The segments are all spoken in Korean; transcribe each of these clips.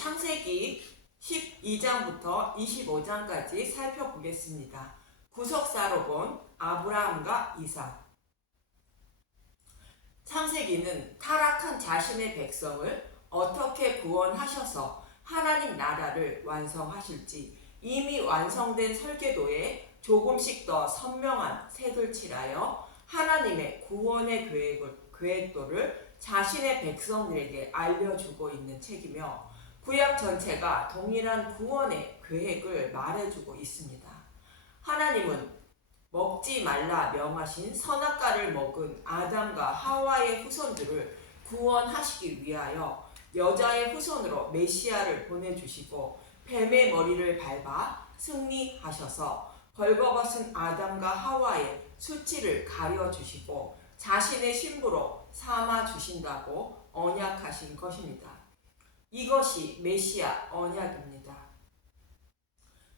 창세기 12장부터 25장까지 살펴보겠습니다. 구속사로 본 아브라함과 이삭. 창세기는 타락한 자신의 백성을 어떻게 구원하셔서 하나님 나라를 완성하실지 이미 완성된 설계도에 조금씩 더 선명한 색을 칠하여 하나님의 구원의 계획도를 자신의 백성들에게 알려주고 있는 책이며 구약 전체가 동일한 구원의 계획을 말해주고 있습니다. 하나님은 먹지 말라 명하신 선악과를 먹은 아담과 하와의 후손들을 구원하시기 위하여 여자의 후손으로 메시아를 보내주시고 뱀의 머리를 밟아 승리하셔서 벌거벗은 아담과 하와의 수치를 가려주시고 자신의 신부로 삼아주신다고 언약하신 것입니다. 이것이 메시아 언약입니다.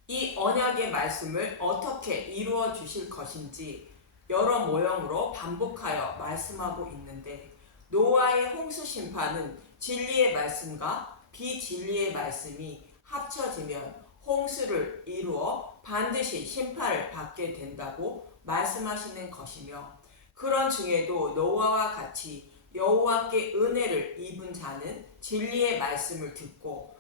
이 언약의 말씀을 어떻게 이루어 주실 것인지 여러 모형으로 반복하여 말씀하고 있는데, 노아의 홍수 심판은 진리의 말씀과 비진리의 말씀이 합쳐지면 홍수를 이루어 반드시 심판을 받게 된다고 말씀하시는 것이며, 그런 중에도 노아와 같이 여호와께 은혜를 입은 자는 진리의 말씀을 듣고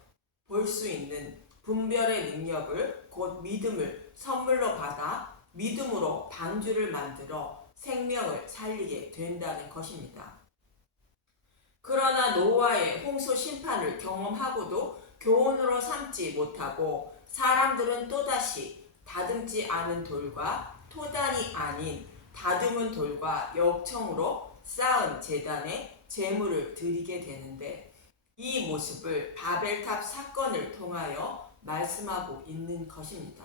볼 수 있는 분별의 능력을 곧 믿음을 선물로 받아 믿음으로 방주를 만들어 생명을 살리게 된다는 것입니다. 그러나 노아의 홍수 심판을 경험하고도 교훈으로 삼지 못하고 사람들은 또다시 다듬지 않은 돌과 토단이 아닌 다듬은 돌과 역청으로 쌓은 제단에 제물을 드리게 되는데, 이 모습을 바벨탑 사건을 통하여 말씀하고 있는 것입니다.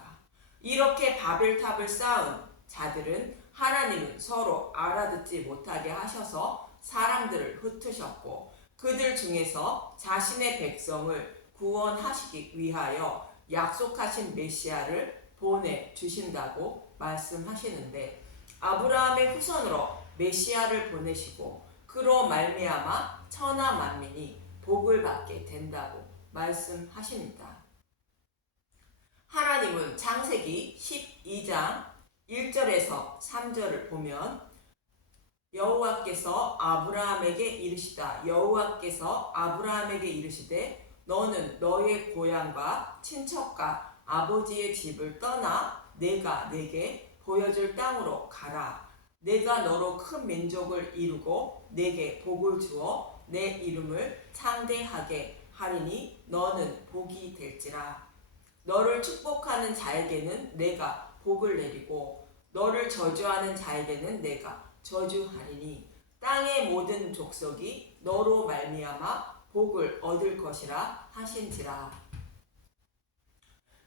이렇게 바벨탑을 쌓은 자들은 하나님은 서로 알아듣지 못하게 하셔서 사람들을 흩으셨고, 그들 중에서 자신의 백성을 구원하시기 위하여 약속하신 메시아를 보내주신다고 말씀하시는데, 아브라함의 후손으로 메시아를 보내시고 그로 말미암아 천하 만민이 복을 받게 된다고 말씀하십니다. 하나님은 창세기 12장 1절에서 3절을 보면 여호와께서 아브라함에게 이르시되 너는 너의 고향과 친척과 아버지의 집을 떠나 내가 내게 보여줄 땅으로 가라. 내가 너로 큰 민족을 이루고 내게 복을 주어 내 이름을 창대하게 하리니 너는 복이 될지라. 너를 축복하는 자에게는 내가 복을 내리고 너를 저주하는 자에게는 내가 저주하리니 땅의 모든 족속이 너로 말미암아 복을 얻을 것이라 하신지라.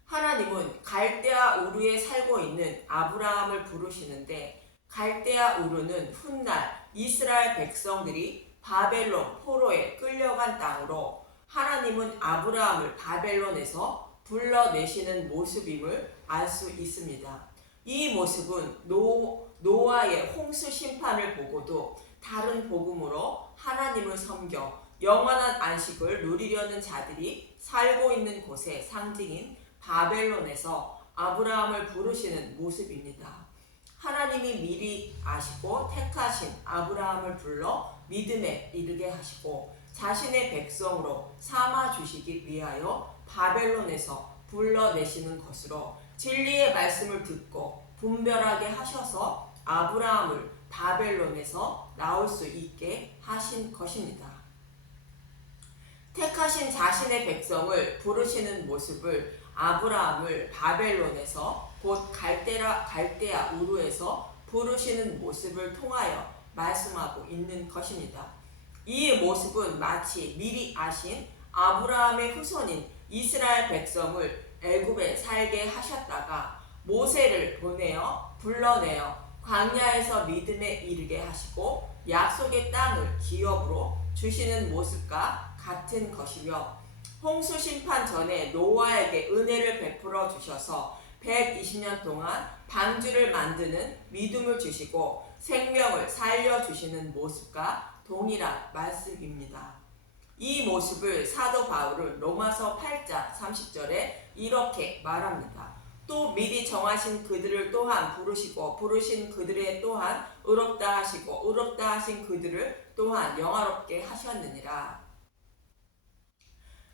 하나님은 갈대아 우르에 살고 있는 아브라함을 부르시는데, 갈대아 우르는 훗날 이스라엘 백성들이 바벨론 포로에 끌려간 땅으로 하나님은 아브라함을 바벨론에서 불러내시는 모습임을 알 수 있습니다. 이 모습은 노아의 홍수 심판을 보고도 다른 복음으로 하나님을 섬겨 영원한 안식을 누리려는 자들이 살고 있는 곳의 상징인 바벨론에서 아브라함을 부르시는 모습입니다. 하나님이 미리 아시고 택하신 아브라함을 불러 믿음에 이르게 하시고 자신의 백성으로 삼아 주시기 위하여 바벨론에서 불러내시는 것으로 진리의 말씀을 듣고 분별하게 하셔서 아브라함을 바벨론에서 나올 수 있게 하신 것입니다. 택하신 자신의 백성을 부르시는 모습을 아브라함을 바벨론에서 곧 갈대아 우르에서 부르시는 모습을 통하여 말씀하고 있는 것입니다. 이 모습은 마치 미리 아신 아브라함의 후손인 이스라엘 백성을 애굽에 살게 하셨다가 모세를 불러내어 광야에서 믿음에 이르게 하시고 약속의 땅을 기업으로 주시는 모습과 같은 것이며, 홍수 심판 전에 노아에게 은혜를 베풀어 주셔서 120년 동안 방주를 만드는 믿음을 주시고 생명을 살려주시는 모습과 동일한 말씀입니다. 이 모습을 사도 바울은 로마서 8장 30절에 이렇게 말합니다. 또 미리 정하신 그들을 또한 부르시고 부르신 그들의 또한 의롭다 하시고 의롭다 하신 그들을 또한 영화롭게 하셨느니라.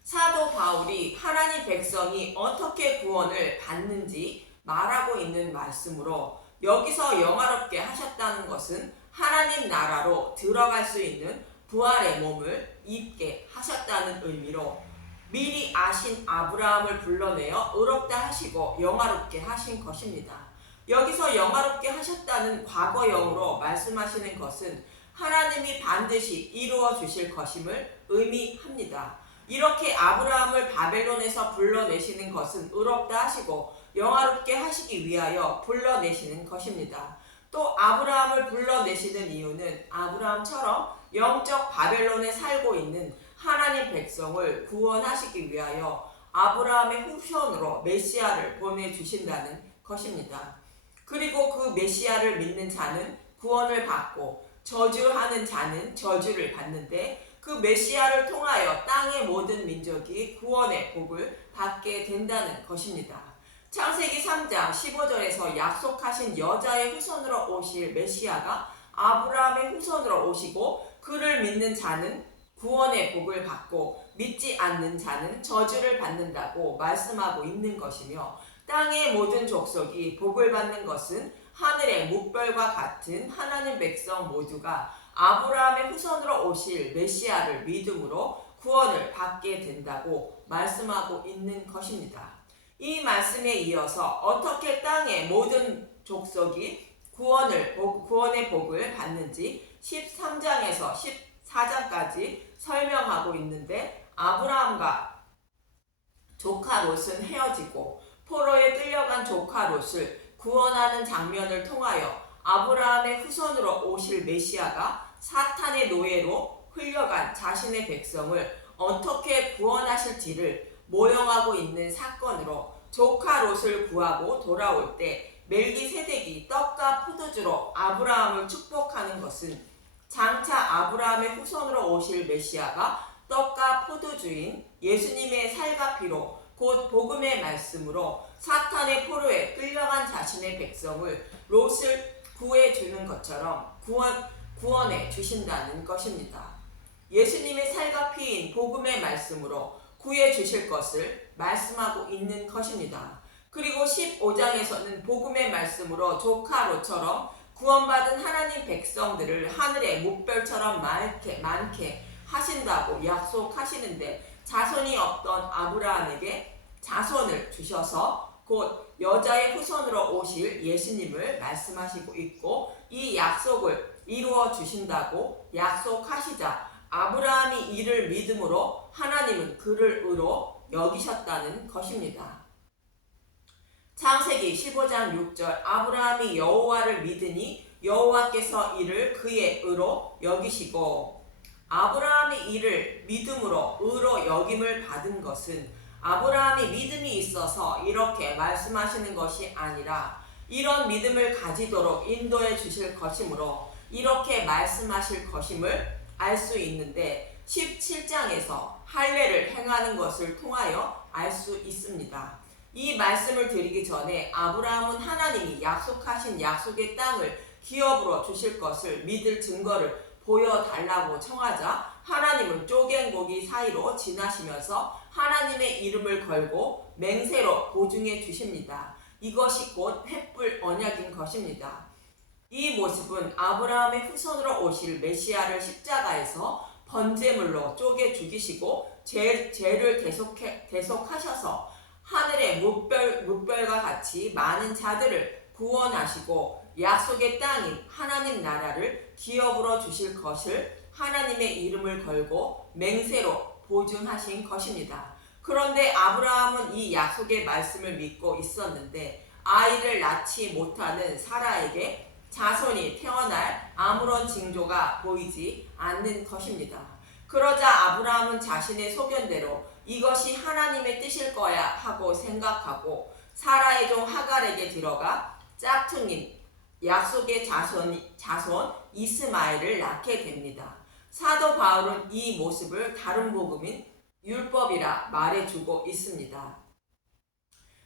사도 바울이 하나님 백성이 어떻게 구원을 받는지 말하고 있는 말씀으로 여기서 영화롭게 하셨다는 것은 하나님 나라로 들어갈 수 있는 부활의 몸을 입게 하셨다는 의미로 미리 아신 아브라함을 불러내어 의롭다 하시고 영화롭게 하신 것입니다. 여기서 영화롭게 하셨다는 과거형으로 말씀하시는 것은 하나님이 반드시 이루어 주실 것임을 의미합니다. 이렇게 아브라함을 바벨론에서 불러내시는 것은 의롭다 하시고 영화롭게 하시기 위하여 불러내시는 것입니다. 또 아브라함을 불러내시는 이유는 아브라함처럼 영적 바벨론에 살고 있는 하나님 백성을 구원하시기 위하여 아브라함의 후손으로 메시아를 보내주신다는 것입니다. 그리고 그 메시아를 믿는 자는 구원을 받고 저주하는 자는 저주를 받는데 그 메시아를 통하여 땅의 모든 민족이 구원의 복을 받게 된다는 것입니다. 창세기 3장 15절에서 약속하신 여자의 후손으로 오실 메시아가 아브라함의 후손으로 오시고 그를 믿는 자는 구원의 복을 받고 믿지 않는 자는 저주를 받는다고 말씀하고 있는 것이며 땅의 모든 족속이 복을 받는 것은 하늘의 묵별과 같은 하나님 백성 모두가 아브라함의 후손으로 오실 메시아를 믿음으로 구원을 받게 된다고 말씀하고 있는 것입니다. 이 말씀에 이어서 어떻게 땅의 모든 족속이 구원의 복을 받는지 13장에서 14장까지 설명하고 있는데 아브라함과 조카 롯은 헤어지고 포로에 끌려간 조카 롯을 구원하는 장면을 통하여 아브라함의 후손으로 오실 메시아가 사탄의 노예로 흘려간 자신의 백성을 어떻게 구원하실지를 모형하고 있는 사건으로 조카 롯을 구하고 돌아올 때 멜기세덱이 떡과 포도주로 아브라함을 축복하는 것은 장차 아브라함의 후손으로 오실 메시아가 떡과 포도주인 예수님의 살과 피로 곧 복음의 말씀으로 사탄의 포로에 끌려간 자신의 백성을 롯을 구해주는 것처럼 구원해 주신다는 것입니다. 예수님의 살과 피인 복음의 말씀으로 구해 주실 것을 말씀하고 있는 것입니다. 그리고 15장에서는 복음의 말씀으로 조카 롯처럼 구원받은 하나님 백성들을 하늘의 묵별처럼 많게 하신다고 약속하시는데 자손이 없던 아브라함에게 자손을 주셔서 곧 여자의 후손으로 오실 예수님을 말씀하시고 있고 이 약속을 이루어 주신다고 약속하시자 아브라함이 이를 믿음으로 하나님은 그를 의로 여기셨다는 것입니다. 창세기 15장 6절 아브라함이 여호와를 믿으니 여호와께서 이를 그의 의로 여기시고 아브라함이 이를 믿음으로 의로 여김을 받은 것은 아브라함이 믿음이 있어서 이렇게 말씀하시는 것이 아니라 이런 믿음을 가지도록 인도해 주실 것이므로 이렇게 말씀하실 것임을 알 수 있는데 17장에서 할례를 행하는 것을 통하여 알 수 있습니다. 이 말씀을 드리기 전에 아브라함은 하나님이 약속하신 약속의 땅을 기업으로 주실 것을 믿을 증거를 보여달라고 청하자 하나님은 쪼갠 고기 사이로 지나시면서 하나님의 이름을 걸고 맹세로 보증해 주십니다. 이것이 곧 횃불 언약인 것입니다. 이 모습은 아브라함의 후손으로 오실 메시아를 십자가에서 번제물로 쪼개 죽이시고 죄를 대속하셔서 하늘의 묵별과 같이 많은 자들을 구원하시고 약속의 땅인 하나님 나라를 기업으로 주실 것을 하나님의 이름을 걸고 맹세로 보증하신 것입니다. 그런데 아브라함은 이 약속의 말씀을 믿고 있었는데 아이를 낳지 못하는 사라에게 자손이 태어날 아무런 징조가 보이지 않는 것입니다. 그러자 아브라함은 자신의 소견대로 이것이 하나님의 뜻일 거야 하고 생각하고 사라의 종 하갈에게 들어가 짝퉁인 약속의 자손 이스마엘을 낳게 됩니다. 사도 바울은 이 모습을 다른 복음인 율법이라 말해주고 있습니다.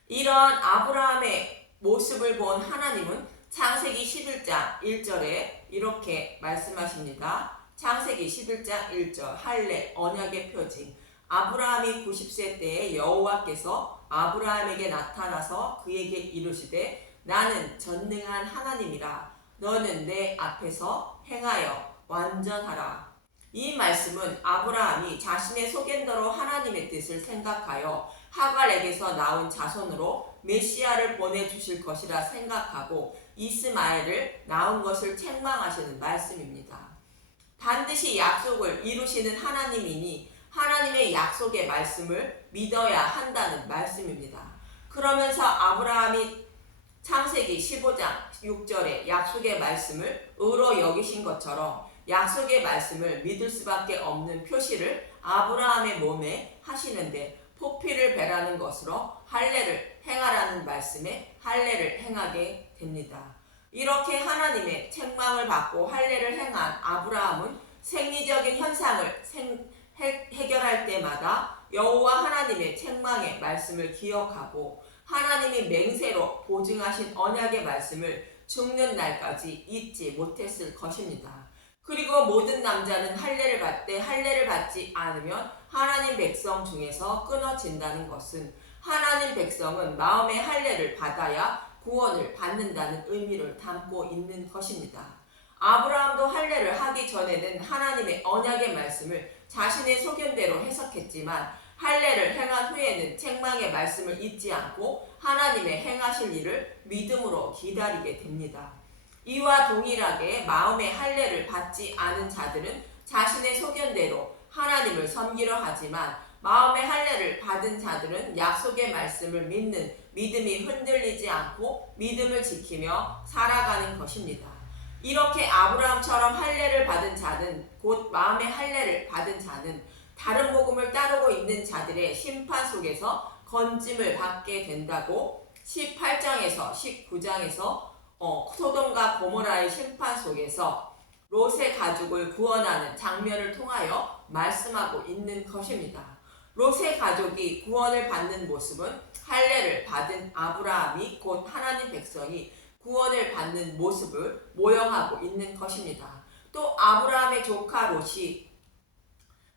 이런 아브라함의 모습을 본 하나님은 창세기 11장 1절에 이렇게 말씀하십니다. 창세기 11장 1절 할례 언약의 표징. 아브라함이 90세 때에 여호와께서 아브라함에게 나타나서 그에게 이르시되 나는 전능한 하나님이라 너는 내 앞에서 행하여 완전하라. 이 말씀은 아브라함이 자신의 소견대로 하나님의 뜻을 생각하여 하갈에게서 나온 자손으로 메시아를 보내주실 것이라 생각하고 이스마엘을 낳은 것을 책망하시는 말씀입니다. 반드시 약속을 이루시는 하나님이니 하나님의 약속의 말씀을 믿어야 한다는 말씀입니다. 그러면서 아브라함이 창세기 15장 6절에 약속의 말씀을 의로 여기신 것처럼 약속의 말씀을 믿을 수밖에 없는 표시를 아브라함의 몸에 하시는데 포피를 베라는 것으로 할례를 행하라는 말씀에 할례를 행하게 됩니다. 이렇게 하나님의 책망을 받고 할례를 행한 아브라함은 생리적인 현상을 해결할 때마다 여호와 하나님의 책망의 말씀을 기억하고 하나님이 맹세로 보증하신 언약의 말씀을 죽는 날까지 잊지 못했을 것입니다. 그리고 모든 남자는 할례를 받되 할례를 받지 않으면 하나님 백성 중에서 끊어진다는 것은 하나님 백성은 마음의 할례를 받아야 구원을 받는다는 의미를 담고 있는 것입니다. 아브라함도 할례를 하기 전에는 하나님의 언약의 말씀을 자신의 소견대로 해석했지만 할례를 행한 후에는 책망의 말씀을 잊지 않고 하나님의 행하실 일을 믿음으로 기다리게 됩니다. 이와 동일하게 마음의 할례를 받지 않은 자들은 자신의 소견대로 하나님을 섬기려 하지만 마음의 할례를 받은 자들은 약속의 말씀을 믿는 믿음이 흔들리지 않고 믿음을 지키며 살아가는 것입니다. 이렇게 아브라함처럼 할례를 받은 자는 곧 마음의 할례를 받은 자는 다른 복음을 따르고 있는 자들의 심판 속에서 건짐을 받게 된다고 18장에서 19장에서 소돔과 고모라의 심판 속에서 롯의 가족을 구원하는 장면을 통하여 말씀하고 있는 것입니다. 롯의 가족이 구원을 받는 모습은 할례를 받은 아브라함이 곧 하나님 백성이 구원을 받는 모습을 모형하고 있는 것입니다. 또 아브라함의 조카 롯이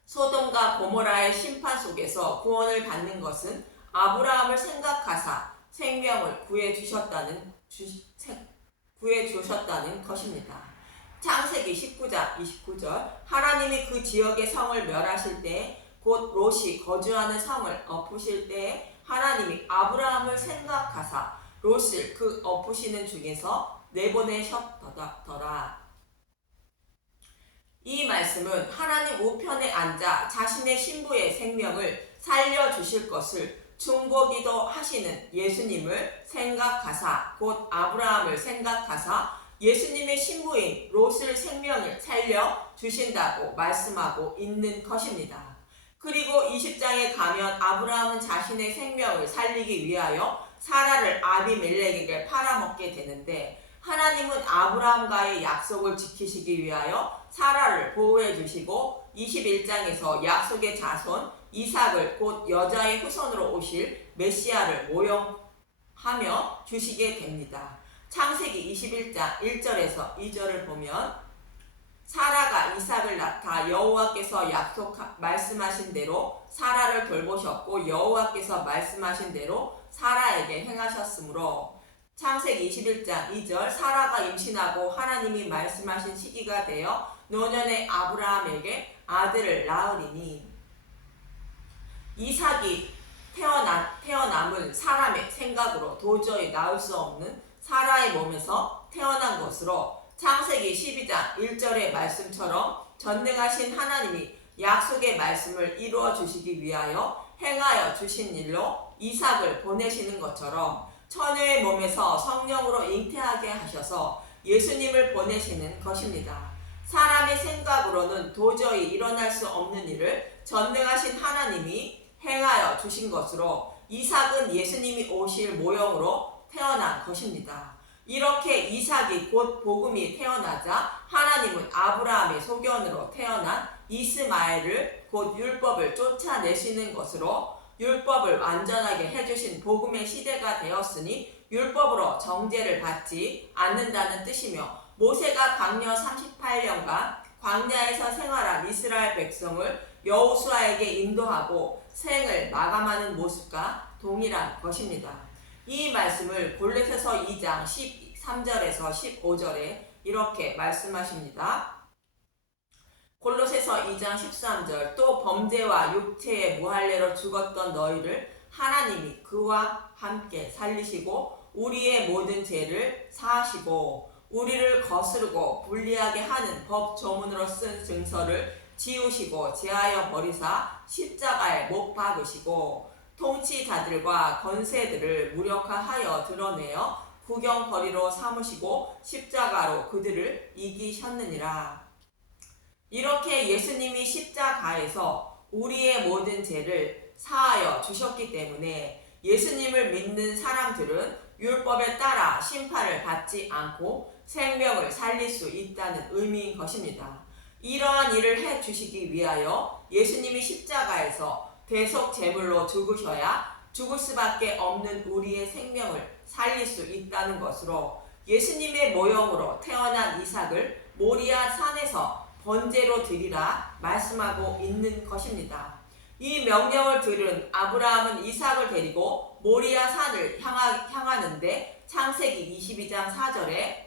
소돔과 고모라의 심판 속에서 구원을 받는 것은 아브라함을 생각하사 생명을 구해주셨다는 것입니다. 창세기 19장 29절 하나님이 그 지역의 성을 멸하실 때에 곧 롯이 거주하는 성을 엎으실 때에 하나님이 아브라함을 생각하사 롯을 그 엎으시는 중에서 내보내셨더라. 이 말씀은 하나님 우편에 앉아 자신의 신부의 생명을 살려주실 것을 중보기도 하시는 예수님을 생각하사 곧 아브라함을 생각하사 예수님의 신부인 롯을 생명을 살려주신다고 말씀하고 있는 것입니다. 그리고 20장에 가면 아브라함은 자신의 생명을 살리기 위하여 사라를 아비멜렉에게 팔아먹게 되는데 하나님은 아브라함과의 약속을 지키시기 위하여 사라를 보호해 주시고 21장에서 약속의 자손 이삭을 곧 여자의 후손으로 오실 메시아를 모형하며 주시게 됩니다. 창세기 21장 1절에서 2절을 보면 사라가 이삭을 낳다 여호와께서 말씀하신 대로 사라를 돌보셨고 여호와께서 말씀하신 대로 사라에게 행하셨으므로 창세기 21장 2절 사라가 임신하고 하나님이 말씀하신 시기가 되어 노년의 아브라함에게 아들을 낳으리니 이삭이 태어남은 사람의 생각으로 도저히 낳을 수 없는 사라의 몸에서 태어난 것으로 창세기 12장 1절의 말씀처럼 전능하신 하나님이 약속의 말씀을 이루어 주시기 위하여 행하여 주신 일로 이삭을 보내시는 것처럼 처녀의 몸에서 성령으로 잉태하게 하셔서 예수님을 보내시는 것입니다. 사람의 생각으로는 도저히 일어날 수 없는 일을 전능하신 하나님이 행하여 주신 것으로 이삭은 예수님이 오실 모형으로 태어난 것입니다. 이렇게 이삭이 곧 복음이 태어나자 하나님은 아브라함의 소견으로 태어난 이스마엘을 곧 율법을 쫓아내시는 것으로 율법을 완전하게 해주신 복음의 시대가 되었으니 율법으로 정죄를 받지 않는다는 뜻이며, 모세가 광야 38년간 광야에서 생활한 이스라엘 백성을 여호수아에게 인도하고 생을 마감하는 모습과 동일한 것입니다. 이 말씀을 골로새서 2장 13절에서 15절에 이렇게 말씀하십니다. 골로새서 2장 13절, 또 범죄와 육체의 무할례로 죽었던 너희를 하나님이 그와 함께 살리시고 우리의 모든 죄를 사하시고 우리를 거스르고 불리하게 하는 법 조문으로 쓴 증서를 지우시고 제하여 버리사 십자가에 못 박으시고 통치자들과 권세들을 무력화하여 드러내어 구경거리로 삼으시고 십자가로 그들을 이기셨느니라. 이렇게 예수님이 십자가에서 우리의 모든 죄를 사하여 주셨기 때문에 예수님을 믿는 사람들은 율법에 따라 심판을 받지 않고 생명을 살릴 수 있다는 의미인 것입니다. 이러한 일을 해 주시기 위하여 예수님이 십자가에서 대속 제물로 죽으셔야 죽을 수밖에 없는 우리의 생명을 살릴 수 있다는 것으로 예수님의 모형으로 태어난 이삭을 모리아 산에서 번제로 드리라 말씀하고 있는 것입니다. 이 명령을 들은 아브라함은 이삭을 데리고 모리아 산을 향하는데 창세기 22장 4절에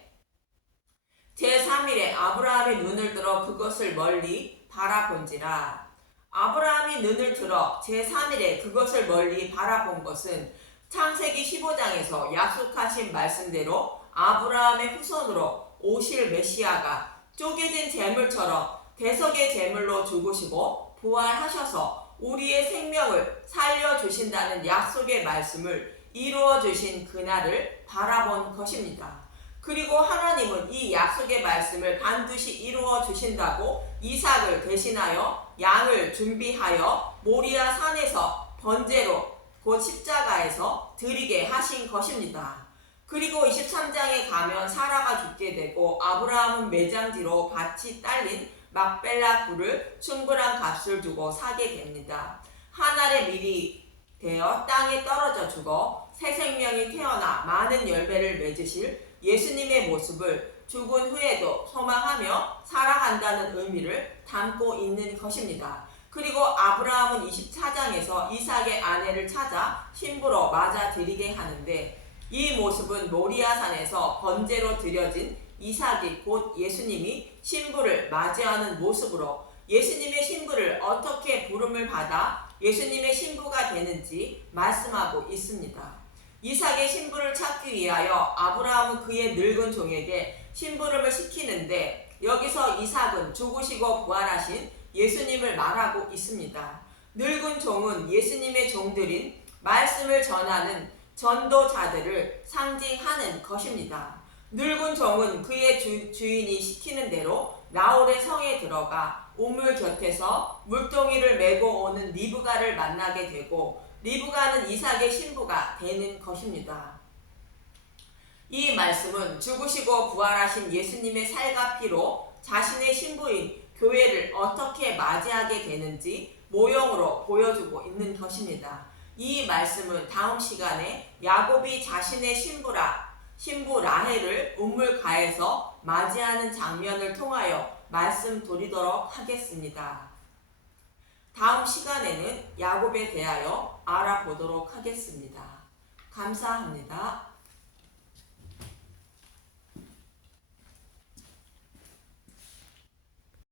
제3일에 아브라함이 눈을 들어 그것을 멀리 바라본지라. 아브라함이 눈을 들어 제3일에 그것을 멀리 바라본 것은 창세기 15장에서 약속하신 말씀대로 아브라함의 후손으로 오실 메시아가 쪼개진 제물처럼 대속의 제물로 죽으시고 부활하셔서 우리의 생명을 살려주신다는 약속의 말씀을 이루어주신 그날을 바라본 것입니다. 그리고 하나님은 이 약속의 말씀을 반드시 이루어 주신다고 이삭을 대신하여 양을 준비하여 모리아 산에서 번제로 곧 십자가에서 드리게 하신 것입니다. 그리고 23장에 가면 사라가 죽게 되고 아브라함은 매장지로 밭이 딸린 막벨라 굴을 충분한 값을 주고 사게 됩니다. 한 알의 밀이 되어 땅에 떨어져 죽어 새 생명이 태어나 많은 열매를 맺으실 예수님의 모습을 죽은 후에도 소망하며 살아간다는 의미를 담고 있는 것입니다. 그리고 아브라함은 24장에서 이삭의 아내를 찾아 신부로 맞아들이게 하는데, 이 모습은 모리아산에서 번제로 드려진 이삭이 곧 예수님이 신부를 맞이하는 모습으로 예수님의 신부를 어떻게 부름을 받아 예수님의 신부가 되는지 말씀하고 있습니다. 이삭의 신부를 찾기 위하여 아브라함은 그의 늙은 종에게 심부름을 시키는데, 여기서 이삭은 죽으시고 부활하신 예수님을 말하고 있습니다. 늙은 종은 예수님의 종들인 말씀을 전하는 전도자들을 상징하는 것입니다. 늙은 종은 그의 주인이 시키는 대로 나홀의 성에 들어가 우물 곁에서 물동이를 메고 오는 리브가를 만나게 되고, 리브가는 이삭의 신부가 되는 것입니다. 이 말씀은 죽으시고 부활하신 예수님의 살과 피로 자신의 신부인 교회를 어떻게 맞이하게 되는지 모형으로 보여주고 있는 것입니다. 이 말씀은 다음 시간에 야곱이 자신의 신부 라헬을 우물가에서 맞이하는 장면을 통하여 말씀드리도록 하겠습니다. 다음 시간에는 야곱에 대하여 알아보도록 하겠습니다. 감사합니다.